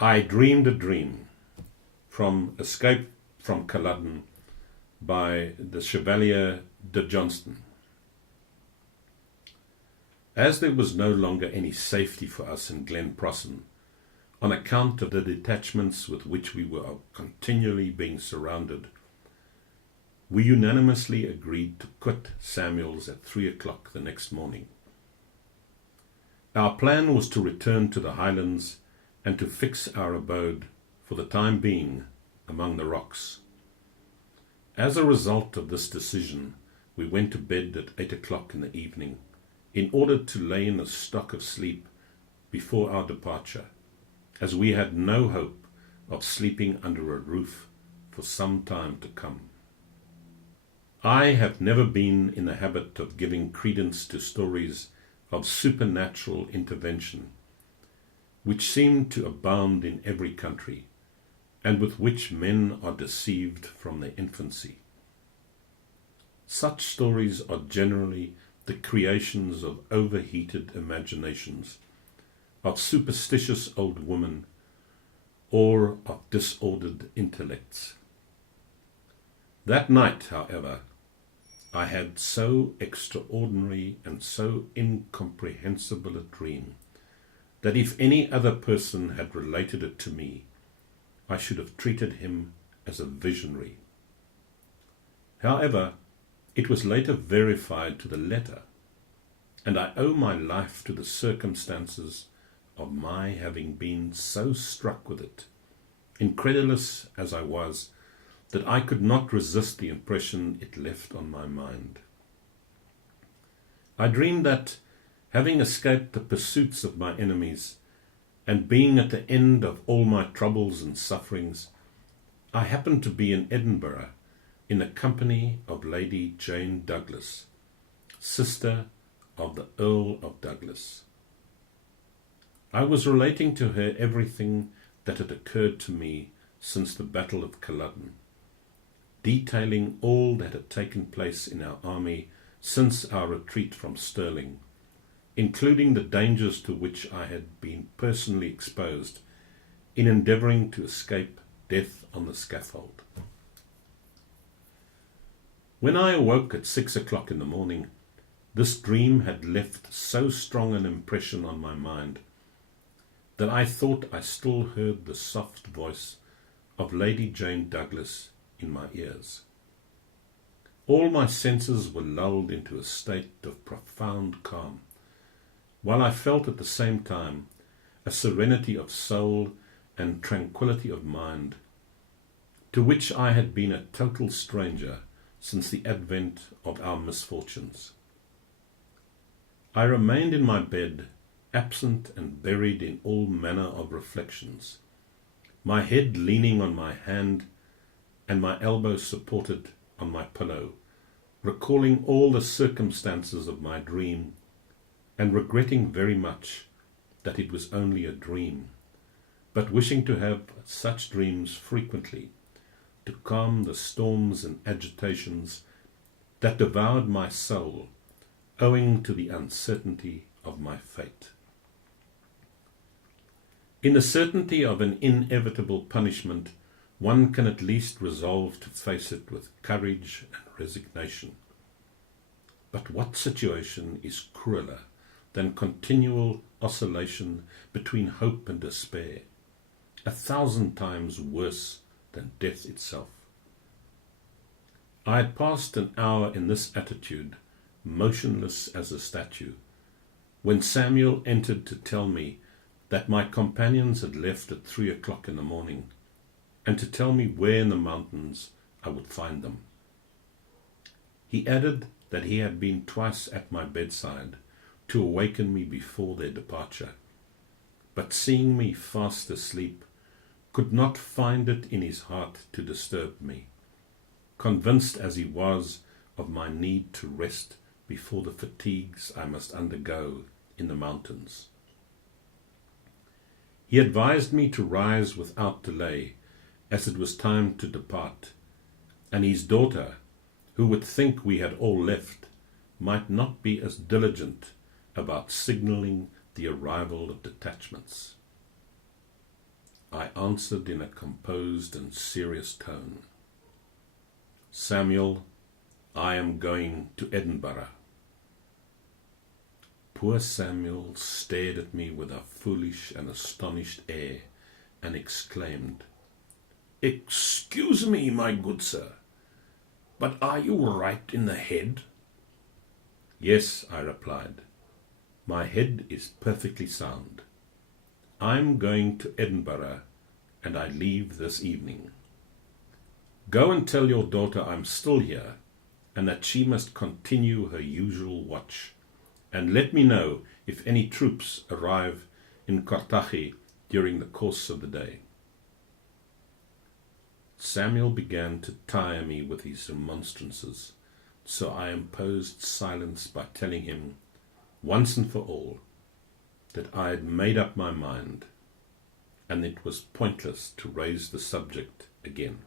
I dreamed a dream from Escape from Culloden by the Chevalier de Johnstone. As there was no longer any safety for us in Glen Prosson, on account of the detachments with which we were continually being surrounded, we unanimously agreed to quit Samuel's at 3 o'clock the next morning. Our plan was to return to the highlands and to fix our abode, for the time being, among the rocks. As a result of this decision, we went to bed at 8 o'clock in the evening, in order to lay in a stock of sleep before our departure, as we had no hope of sleeping under a roof for some time to come. I have never been in the habit of giving credence to stories of supernatural intervention, which seem to abound in every country, and with which men are deceived from their infancy. Such stories are generally the creations of overheated imaginations, of superstitious old women, or of disordered intellects. That night, however, I had so extraordinary and so incomprehensible a dream that if any other person had related it to me, I should have treated him as a visionary. However, it was later verified to the letter, and I owe my life to the circumstances of my having been so struck with it, incredulous as I was, that I could not resist the impression it left on my mind. I dreamed that, having escaped the pursuits of my enemies, and being at the end of all my troubles and sufferings, I happened to be in Edinburgh in the company of Lady Jane Douglas, sister of the Earl of Douglas. I was relating to her everything that had occurred to me since the Battle of Culloden, detailing all that had taken place in our army since our retreat from Stirling, including the dangers to which I had been personally exposed in endeavouring to escape death on the scaffold. When I awoke at 6 o'clock in the morning, this dream had left so strong an impression on my mind that I thought I still heard the soft voice of Lady Jane Douglas in my ears. All my senses were lulled into a state of profound calm, while I felt at the same time a serenity of soul and tranquillity of mind, to which I had been a total stranger since the advent of our misfortunes. I remained in my bed, absent and buried in all manner of reflections, my head leaning on my hand and my elbow supported on my pillow, recalling all the circumstances of my dream and regretting very much that it was only a dream, but wishing to have such dreams frequently to calm the storms and agitations that devoured my soul, owing to the uncertainty of my fate. In the certainty of an inevitable punishment, one can at least resolve to face it with courage and resignation. But what situation is crueler than continual oscillation between hope and despair, 1,000 times worse than death itself? I had passed an hour in this attitude, motionless as a statue, when Samuel entered to tell me that my companions had left at 3 o'clock in the morning, and to tell me where in the mountains I would find them. He added that he had been twice at my bedside to awaken me before their departure, but seeing me fast asleep, could not find it in his heart to disturb me, convinced as he was of my need to rest before the fatigues I must undergo in the mountains. He advised me to rise without delay, as it was time to depart, and his daughter, who would think we had all left, might not be as diligent about signalling the arrival of detachments. I answered in a composed and serious tone, "Samuel, I am going to Edinburgh." Poor Samuel stared at me with a foolish and astonished air, and exclaimed, "Excuse me, my good sir, but are you right in the head?" "Yes," I replied, "my head is perfectly sound. I'm going to Edinburgh, and I leave this evening. Go and tell your daughter I'm still here, and that she must continue her usual watch, and let me know if any troops arrive in Carthage during the course of the day." Samuel began to tire me with his remonstrances, so I imposed silence by telling him, once and for all, that I had made up my mind, and it was pointless to raise the subject again.